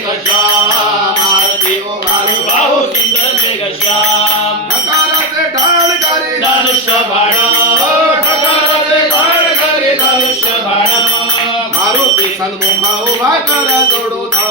मेघश्याम आरती उभारू बाहू सुंदर मेघश्याम ढकाराचे ढाल करी धनुष्य बाण ढकाराचे ढाल करी धनुष्य बाण मारुती सन्मुख उभा कर जोडून